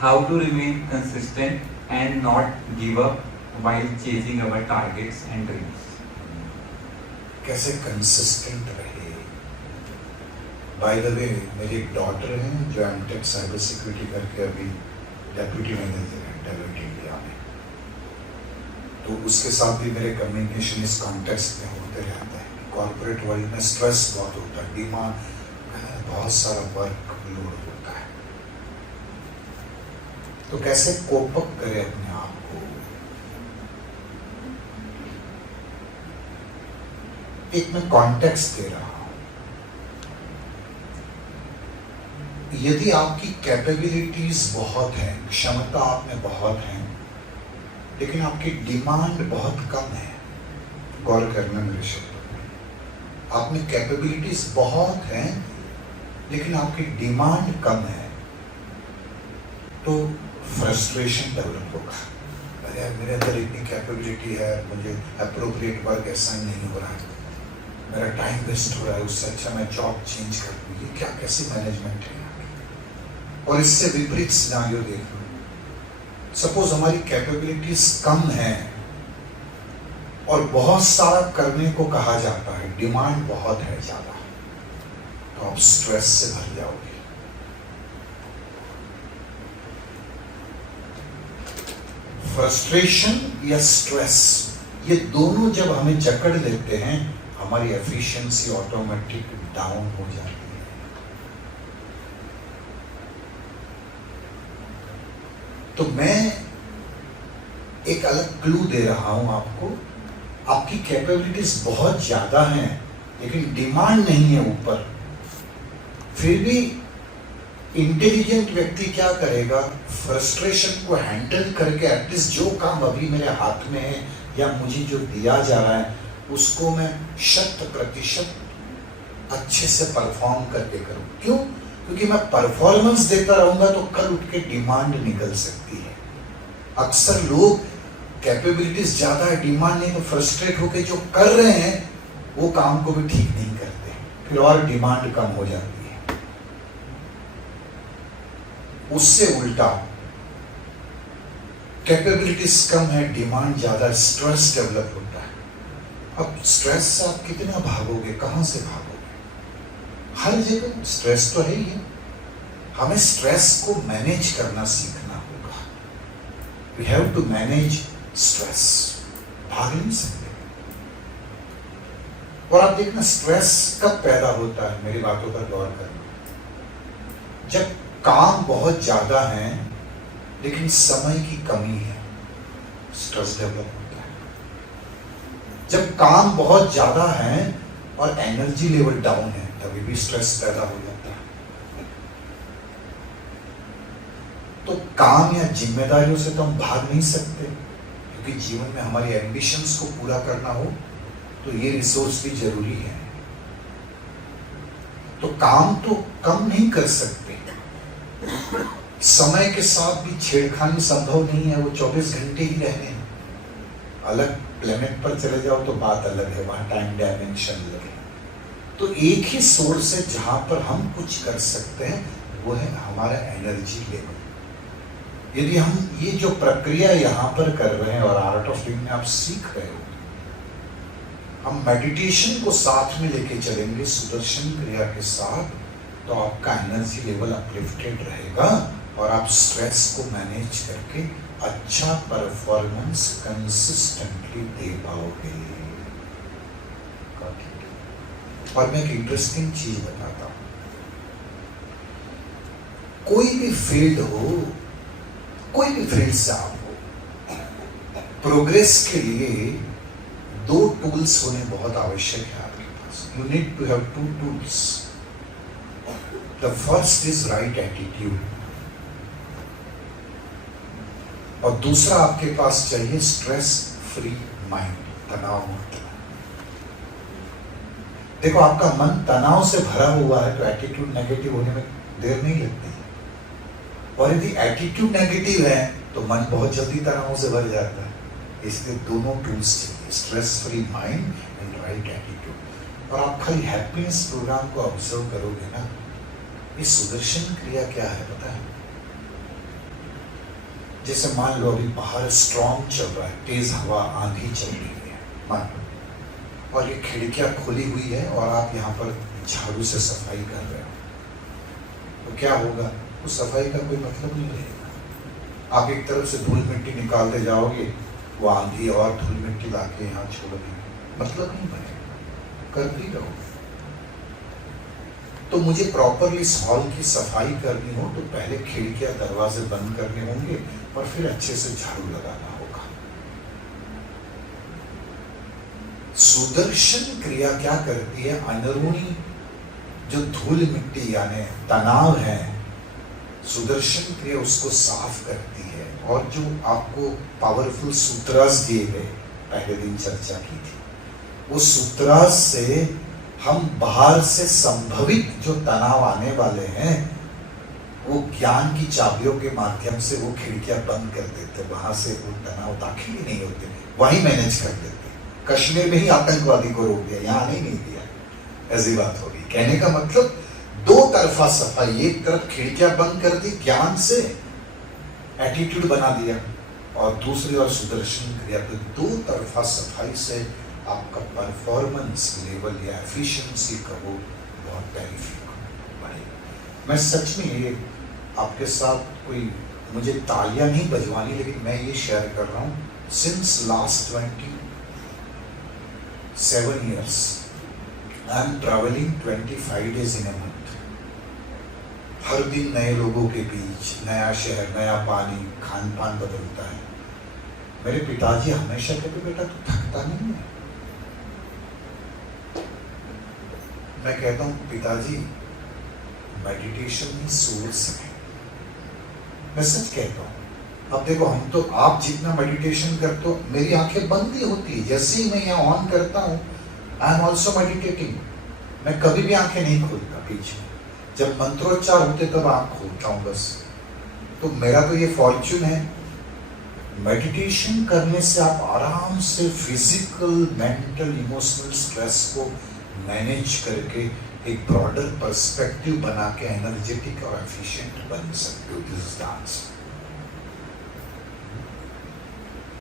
how to remain consistent and not give up while chasing our targets and dreams. कैसे consistent रहे। By the way मेरी एक daughter है जो MTech cyber security करके अभी डेप्यूटी मैनेजर है डेलोइट इंडिया में, तो उसके साथ भी मेरे कम्युनिकेशन इस कॉन्टेक्स्ट में होते रहता है। कॉर्पोरेट वर्ल्ड में स्ट्रेस बहुत होता है, डिमांड, बहुत सारा वर्क लोड होता है, तो कैसे कोप अप करें अपने आप को। एक मैं कॉन्टेक्स्ट दे रहा हूं। यदि आपकी कैपेबिलिटीज बहुत है, क्षमता आप में बहुत है, लेकिन आपकी डिमांड बहुत कम है, गौर करना मेरे शब्दों में, आप में कैपेबिलिटीज बहुत हैं लेकिन आपकी डिमांड कम है, तो फ्रस्ट्रेशन डेवलप होगा। अरे यार मेरे अंदर इतनी कैपेबिलिटी है, मुझे अप्रोप्रिएट वर्क असाइन नहीं हो रहा है, मेरा टाइम वेस्ट हो रहा है, उससे अच्छा मैं जॉब चेंज कर दूँ। ये क्या कैसी मैनेजमेंट है? और इससे विपरीत सिनारियो देख लो, सपोज हमारी कैपेबिलिटीज कम है और बहुत सारा करने को कहा जाता है, डिमांड बहुत है ज्यादा, तो आप स्ट्रेस से भर जाओगे। फ्रस्ट्रेशन या स्ट्रेस, ये दोनों जब हमें जकड़ लेते हैं, हमारी एफिशिएंसी ऑटोमेटिक डाउन हो जाती है। तो मैं एक अलग क्लू दे रहा हूं आपको। आपकी कैपेबिलिटीज बहुत ज्यादा हैं लेकिन डिमांड नहीं है ऊपर, फिर भी इंटेलिजेंट व्यक्ति क्या करेगा, फ्रस्ट्रेशन को हैंडल करके एटलीस्ट जो काम अभी मेरे हाथ में है या मुझे जो दिया जा रहा है उसको मैं 100% अच्छे से परफॉर्म करके करूं। क्यों? क्योंकि मैं परफॉर्मेंस देता रहूंगा तो कल उठ के डिमांड निकल सकती है। अक्सर लोग कैपेबिलिटीज ज्यादा है, डिमांड नहीं, तो फ्रस्ट्रेट होकर जो कर रहे हैं वो काम को भी ठीक नहीं करते, फिर और डिमांड कम हो जाती है। उससे उल्टा कैपेबिलिटीज कम है, डिमांड ज्यादा, स्ट्रेस डेवलप होता है। अब स्ट्रेस से आप कितना भागोगे, कहां से भागोगे? हर जगह स्ट्रेस तो है ही है। हमें स्ट्रेस को मैनेज करना सीखना होगा। We have to manage stress, भाग नहीं सकते। और आप देखना स्ट्रेस कब पैदा होता है, मेरी बातों पर गौर करना। जब काम बहुत ज्यादा है लेकिन समय की कमी है, स्ट्रेस डेवलप होता है। जब काम बहुत ज्यादा है और एनर्जी लेवल डाउन है, तभी भी स्ट्रेस पैदा हो जाता है। तो काम या जिम्मेदारियों से तो हम भाग नहीं सकते, क्योंकि जीवन में हमारी एम्बिशंस को पूरा करना हो तो ये रिसोर्स भी जरूरी है। तो काम तो कम नहीं कर सकते, समय के साथ भी छेड़खानी संभव नहीं है, वो 24 घंटे ही रहने हैं। अलग प्लेनेट पर चले जाओ तो बात अलग है, वहां टाइम डायमेंशन अलग है। तो एक ही सोर्स है जहां पर हम कुछ कर सकते हैं, वो है हमारा एनर्जी लेवल। यदि हम ये जो प्रक्रिया यहां पर कर रहे हैं और आर्ट ऑफ लिविंग में आप सीख रहे हो, हम मेडिटेशन को साथ में लेके चलेंगे सुदर्शन क्रिया के साथ, तो आपका एनर्जी लेवल अपलिफ्टेड रहेगा और आप स्ट्रेस को मैनेज करके अच्छा परफॉर्मेंस कंसिस्टेंटली दे पाओगे। और मैं एक इंटरेस्टिंग चीज बताता हूं, कोई भी फील्ड हो, कोई भी फील्ड से आप हो, प्रोग्रेस के लिए 2 टूल्स होने बहुत आवश्यक है आपके पास। You need to have 2 tools. The first is right attitude, और दूसरा आपके पास चाहिए स्ट्रेस फ्री माइंड, तनाव मुक्त। देखो आपका मन तनाव से भरा हुआ है तो एटीट्यूड नेगेटिव होने में देर नहीं लगती, और यदि एटीट्यूड नेगेटिव है तो मन बहुत जल्दी तनाव से भर जाता है। इसलिए दोनों टूल्स चाहिए, stress free mind and right attitude. और आप खाली हैप्पीनेस प्रोग्राम को ऑब्जर्व करोगे ना, ये सुदर्शन क्रिया क्या है पता है? जैसे मान लो अभी बाहर स्ट्रॉन्ग चल रहा है, तेज हवा आंधी चल रही है मान लो, और ये खिड़कियां खुली हुई है और आप यहाँ पर झाड़ू से सफाई कर रहे हो, तो क्या होगा? उस सफाई का कोई मतलब नहीं रहेगा। आप एक तरफ से धूल मिट्टी निकालते जाओगे, वो आंधी और धूल मिट्टी लाके यहाँ छोड़ देंगे, मतलब नहीं बनेगा। कर भी रहो। तो मुझे प्रॉपरली इस हॉल की सफाई करनी हो तो पहले खिड़कियां दरवाजे बंद करने होंगे और फिर अच्छे से झाड़ू लगाना होगा। सुदर्शन क्रिया क्या करती है? अंदरूनी जो धूल मिट्टी यानी तनाव है, सुदर्शन क्रिया उसको साफ करती है। और जो आपको पावरफुल सूत्रास दिए गए, पहले दिन चर्चा की थी, वो सूत्रास से हम बाहर से संभवित जो तनाव आने वाले हैं वो ज्ञान की चाबियों के माध्यम से वो खिड़कियां बंद कर देते, वहां से वो तनाव दाखिल ही नहीं होते, वहीं मैनेज कर देते। कश्मीर में ही आतंकवादी को रोक दिया, यहाँ नहीं दिया, ऐसी बात होगी। कहने का मतलब दो तरफा सफाई, एक तरफ खिड़कियां बंद कर दी ज्ञान से, एटीट्यूड बना दिया, और दूसरी ओर सुदर्शन क्रिया पे दो तरफा सफाई से आपका परफॉर्मेंस लेवल या एफिशिएंसी का वो बहुत टेरिफिक बढ़ेगा। मैं सच में ये आपके साथ कोई मुझे तालियां नहीं बजवानी, लेकिन मैं ये शेयर कर रहा हूँ, since last 27 years I am travelling 25 days in a month। हर दिन नए लोगों के बीच, नया शहर, नया पानी, खान पान बदलता है। मेरे पिताजी हमेशा कहते, बेटा तू थकता नहीं है? मैं कहता हूँ पिताजी मेडिटेशन ही सोर्स है, मैं सच कहता हूँ। अब देखो, हम तो आप जितना मेडिटेशन करते हो, मेरी आंखें बंद ही होती है, जैसे ही मैं यहाँ ऑन करता हूँ आई एम ऑल्सो मेडिटेटिंग। मैं कभी भी आंखें नहीं खोलता बीच में, जब मंत्रोच्चार होते तब आंख खोलता हूँ बस। तो मेरा तो ये फॉर्च्यून है, मेडिटेशन करने से आप आराम से फिजिकल, मेंटल, इमोशनल स्ट्रेस को मैनेज करके एक ब्रॉडर पर्सपेक्टिव बना के एनर्जेटिक और एफिशिएंट बन सकते हो। This is the answer.